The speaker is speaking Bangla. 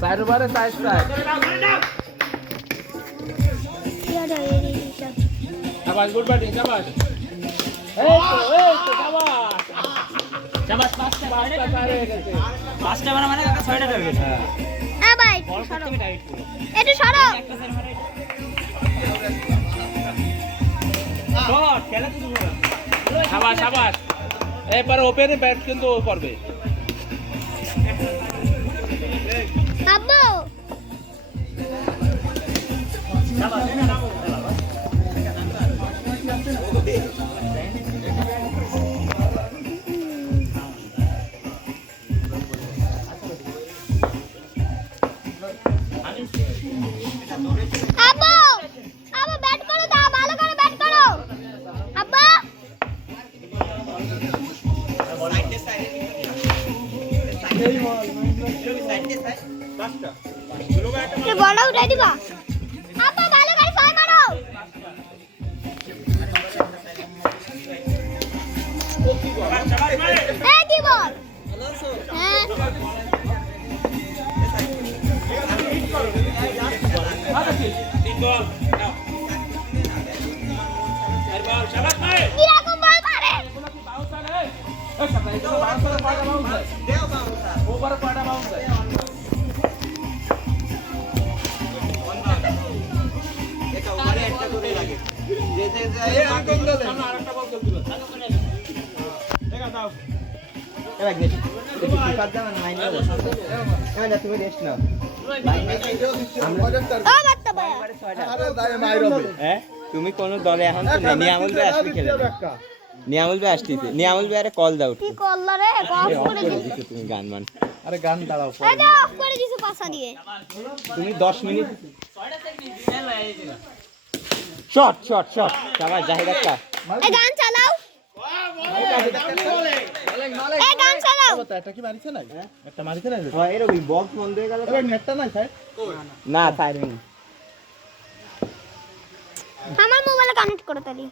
সাইড ওভারে সাইড সাইড শাবাশ গুড ব্যাটিং শাবাশ এই তো শাবাশ শাবাশ পাঁচটা হয়ে গেছে পাঁচটা মানে কাকা ছয়টা টার্গেট হ্যাঁ ভাই বল করতে কি টাইট পুরো একটু সরো একটা সাইড মারে শট খেলা তো পুরো শাবাশ শাবাশ এবারে ওপেনে ব্যাট কিন্তু করবে আব্বু আব্বু আব্বু ব্যাট করো দাও ভালো করে ব্যাট করো আব্বু বলটা উঠাই দিবা আব্বু ভালো করে ছয় মারো এই কি বল হ্যাঁ তিন বল নাও চার বল শাবাশ ভাই কিরকম বল মারে এগুলো কি বাউন্স আছে এই সামনে এগুলো বাউন্স করে পাড়া বাউন্স আছে দেও বাউন্স ওভার পাড়া বাউন্স আছে এটা ওভারে একটা করে লাগে যে এই আগুন দাও সামনে আরেকটা বল খেলছিল দেখা দাও এবার গেছি দেখি কি কাজ জানা নাই না না তুমি রেস্ট নাও ও বাচ্চা ভাই হ্যাঁ তুমি কোন দলে এখন তো নেই নিয়ামুল ভাই আসলে খেলে নিয়ামুল ভাই আসতিতে নিয়ামুল ভাই আরে কল দাও কি করলা রে অফ করে দিছি তুমি গান মান আরে গান দাঁড়াও এই যে অফ করে দিছি পাছা দিয়ে তুমি 10 মিনিট শট শট শট শাবাশ জাহিদ আক্কা এই গান চালাও এই গান চালাও এটা কি মারিছে না একটা মারিছে না হয় এর ওই বক্স বন্ধ হয়ে গেল এবার নেটটা নাই স্যার না ফায়ারিং আমার মোবাইলে কানেক্ট করো তালি